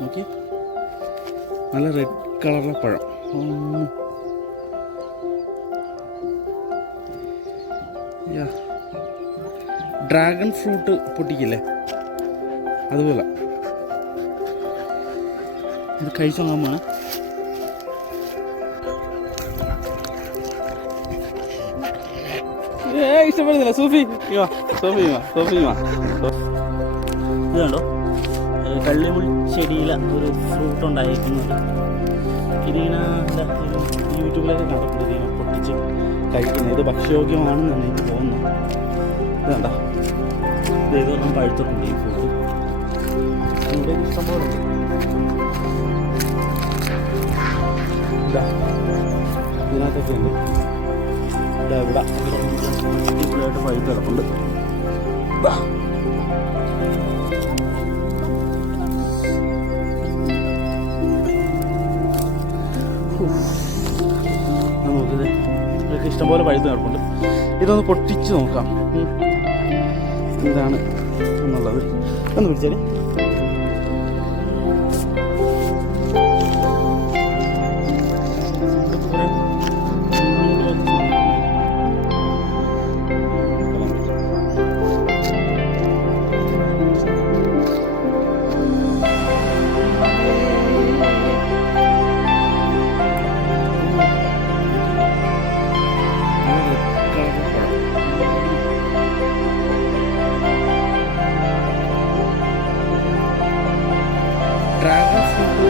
നോക്കി, നല്ല റെഡ് കളറിലെ പഴം. ഡ്രാഗൺ ഫ്രൂട്ട് പൊട്ടിക്കില്ലേ, അതുപോലെ ഇത് കഴിച്ചു നോക്കാൻ. ഇഷ്ടപ്പെടുന്നില്ല സൂഫി. ഇത് കണ്ടോ, കള്ളിമുൾച്ചെടിയിലെ ഒരു ഫ്രൂട്ട് ഉണ്ടായിരിക്കുന്നത്. ഇതിങ്ങനെ യൂട്യൂബിലൊക്കെ കണ്ടിട്ടുണ്ട്, ഇതിനെ പൊട്ടിച്ച് കഴിക്കുന്നത്. ഇത് ഭക്ഷ്യയോഗ്യമാണെന്നാണ് എനിക്ക് തോന്നുന്നത്. ഇത് കണ്ടോ, ഇതൊന്നും പഴുത്തിട്ടുണ്ട് ഈ ഫ്രൂട്ട്. ഇവിടെ ഇഷ്ടംപോലെ ഉണ്ട്. ഇതിനകത്തൊക്കെ ഉണ്ട്. ഇവിടെ അടിപൊളിയായിട്ട് പഴുത്ത് കിടപ്പുണ്ട്. നോക്കിയത് ഇതൊക്കെ ഇഷ്ടംപോലെ പഴുത്ത് കിടപ്പുണ്ട്. ഇതൊന്ന് പൊട്ടിച്ച് നോക്കാം എന്താണ് എന്നുള്ളത്. ഒന്ന് പിടിച്ചാൽ ഡ്രാഗൺ ഫ്രൂട്ട്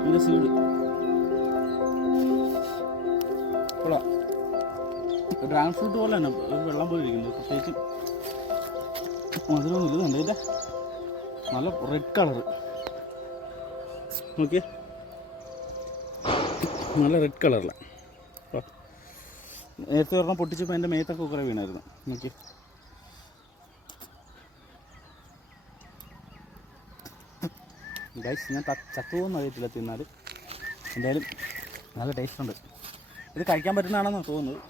ഇതിൻ്റെ സീഡ് കൊള്ളാം. ഡ്രാഗൺ ഫ്രൂട്ട് പോലെ തന്നെ വെള്ളം പോലെ ഇരിക്കുന്നത്. പ്രത്യേകിച്ച് മധുരമൊന്നും ഇല്ല. ഇതിൻ്റെ നല്ല റെഡ് കളറ് നോക്കിയേ, നല്ല റെഡ് കളറില്ല. നേരത്തെ ഒരെണ്ണം പൊട്ടിച്ചപ്പോൾ എൻ്റെ മേത്തൊക്കെ കുറേ വീണായിരുന്നു. നോക്കി, ഗൈസ് ഞാൻ ചത്തുപോകുന്ന അറിയത്തില്ല തിന്നാൽ. എന്തായാലും നല്ല ടേസ്റ്റ് ഉണ്ട്. ഇത് കഴിക്കാൻ പറ്റുന്നതാണെന്നാണ് തോന്നുന്നത്.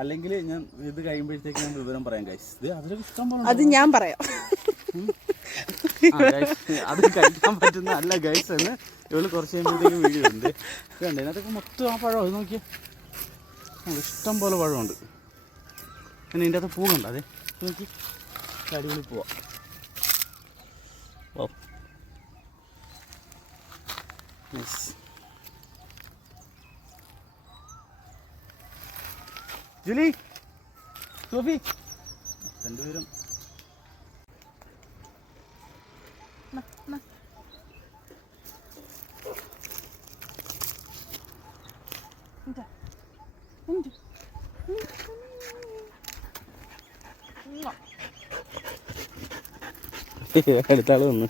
അല്ലെങ്കിൽ ഞാൻ ഇത് കഴിയുമ്പോഴത്തേക്ക് ഞാൻ വിവരം പറയാം ഗൈസ്. ഇത് അതിലൊക്കെ ഇഷ്ടം പോലെ അത് ഞാൻ പറയാം. അത് കഴിക്കാൻ പറ്റുന്ന അല്ല ഗൈസ് എന്ന് ഇവള് കുറച്ച് കഴിയുമ്പോഴത്തേക്കും വീഡിയോ ഉണ്ട്. ഇതുണ്ട് ഇതിനകത്തൊക്കെ മൊത്തം ആ പഴം. അത് നോക്കിയാൽ ഇഷ്ടം പോലെ പഴമുണ്ട്. പിന്നെ ഇതിൻ്റെ അകത്ത് പൂവുണ്ട്. അതെ നോക്കി, അടിപൊളി പോവാം. ഓ ജുലി, സോഫി രണ്ടുപേരും അടുത്താള് വന്നു.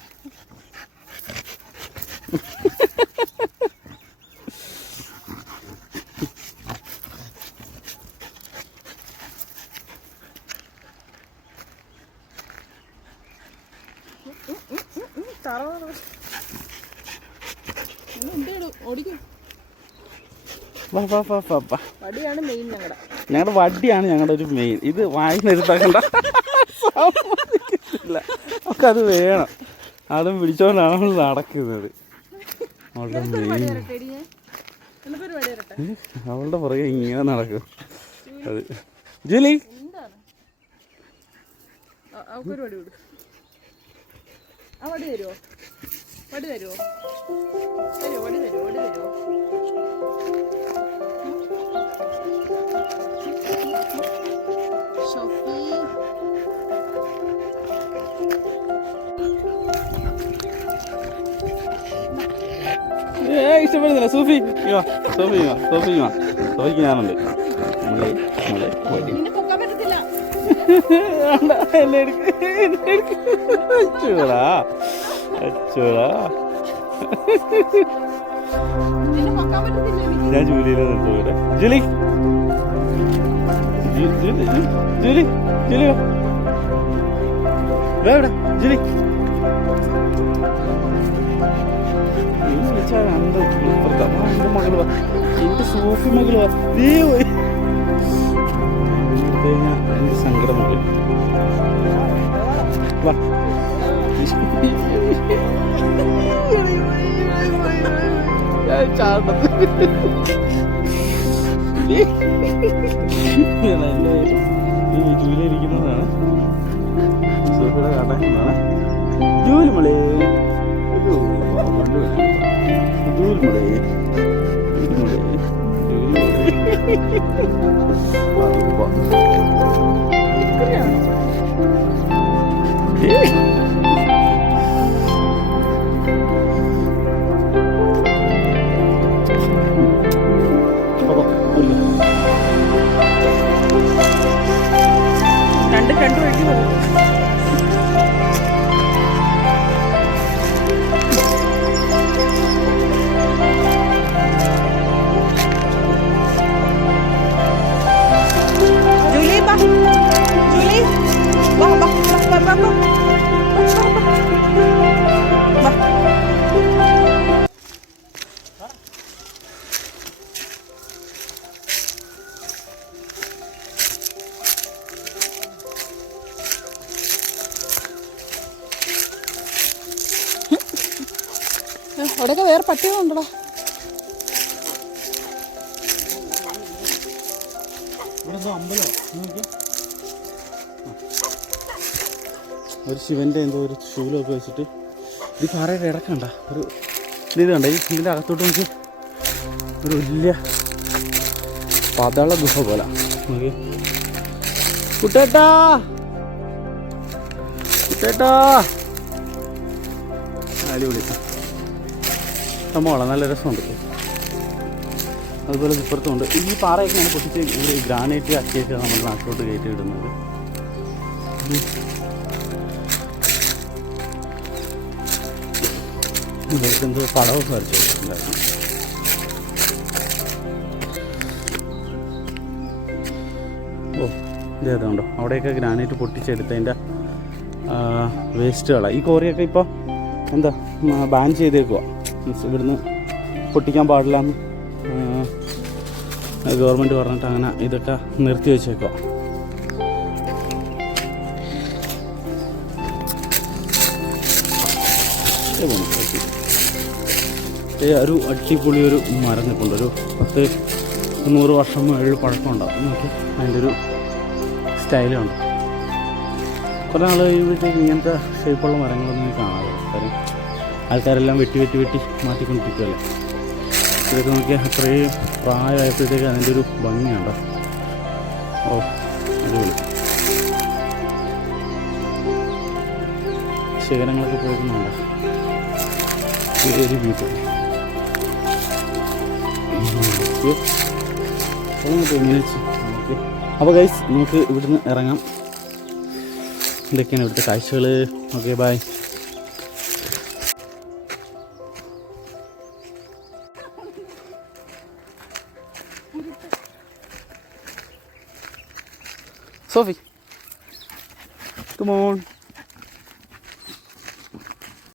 ഞങ്ങളുടെ വടിയാണ് ഞങ്ങളുടെ ഒരു മെയിൻ. ഇത് വായി നിർത്താക്കണ്ട, സമ്മതിക്കില്ല. നമുക്കത് വേണം. അതും പിടിച്ചോണ്ടാണ് നമ്മൾ നടക്കുന്നത്. അവളുടെ മെയിൻ അവളുടെ പുറകെ ഇങ്ങനെ നടക്കും. അത് ജൂലി ഇഷ്ടപ്പെടുന്നില്ല സൂഫി. സോഫിക്ക് ഞാനുണ്ട്. അച്ചൂടാ ഞാൻ ജൂലിയിൽ നിർത്തുപോലെ. ജൂലി ജൂലി ജൂലി ജൂലി വേവിടെ ജൂലി എൻ്റെ മകള് എൻ്റെ സോഫി മകള് കഴിഞ്ഞാൽ എൻ്റെ സങ്കടം വരും. വാ ജൂലിരിക്കുന്നതാണ് സോഫിയുടെ കാട്ടാക്കുന്നതാണ്. ജൂലിമളേ ജൂലിമളേ രണ്ടു വഴിക്ക് പോകും. ജൂലി ബാ, ജൂലി ബാ ബാ ബാ ബാ ബാ. അവിടെയൊക്കെ വേറെ പട്ടികളുണ്ടോ? ഒരു ശിവൻ്റെ എന്തോ ഒരു ശൂലമൊക്കെ വെച്ചിട്ട് ഈ പാറയുടെ ഇടക്കണ്ട ഒരു ഇത് കണ്ട ഇതിൻ്റെ അകത്തോട്ട് നോക്കി ഒരു വലിയ പതള ഗുഹ പോലെ നോക്കി. കുട്ടേട്ടാ കുട്ടേട്ടാ അടിപൊളി സംഭവമാണ്, നല്ല രസമുണ്ട്. അതുപോലെ ഇപ്പുറത്തുമുണ്ട്. ഈ പാറയൊക്കെ ഞാൻ പൊട്ടിച്ച് ഇവിടെ ഗ്രാനൈറ്റ് അക്കിയൊക്കെ നമ്മുടെ നാട്ടിലോട്ട് കയറ്റി ഇടുന്നത്. എന്തോ പടമൊക്കെ വരച്ചു വെച്ചിട്ടുണ്ടായിരുന്നു. ഓ ഇതേതുണ്ടോ അവിടെയൊക്കെ ഗ്രാനൈറ്റ് പൊട്ടിച്ചെടുത്തതിൻ്റെ വേസ്റ്റുകളാണ്. ഈ കോറിയൊക്കെ ഇപ്പോൾ എന്താ ബാൻ ചെയ്തേക്കുക, മീൻസ് ഇവിടുന്ന് പൊട്ടിക്കാൻ പാടില്ലെന്ന് ഗവൺമെൻറ് പറഞ്ഞിട്ട് അങ്ങനെ ഇതൊക്കെ നിർത്തി വെച്ചേക്കുക. ഒരു അടിപൊളി ഒരു മരം നിൽപ്പുണ്ട്. ഒരു 10-100 വർഷം മുകളിൽ പഴക്കമുണ്ടാകും. നോക്കി അതിൻ്റെ ഒരു സ്റ്റൈലുണ്ട്. കുറേ നാൾ കഴിയുമ്പോഴത്തേക്ക് ഇങ്ങനത്തെ ഷേപ്പുള്ള മരങ്ങളൊന്നും കാണാതെ, കാര്യം ആൾക്കാരെല്ലാം വെട്ടി മാറ്റിക്കൊണ്ടിരിക്കുകയല്ലേ. ഇതൊക്കെ നോക്കിയാൽ അത്രയും പ്രായമായപ്പോഴത്തേക്ക് അതിൻ്റെ ഒരു ഭംഗിയുണ്ടോ. ഓ അടിപൊളി. ശിഖരങ്ങളൊക്കെ പോയിരുന്നുണ്ടോ, ഒരു ബ്യൂട്ടി. അപ്പോൾ ഗൈസ് നമുക്ക് ഇവിടുന്ന് ഇറങ്ങാം. ഇതൊക്കെയാണ് ഇവിടുത്തെ കാഴ്ചകൾ. Okay bye. Sophie, come on.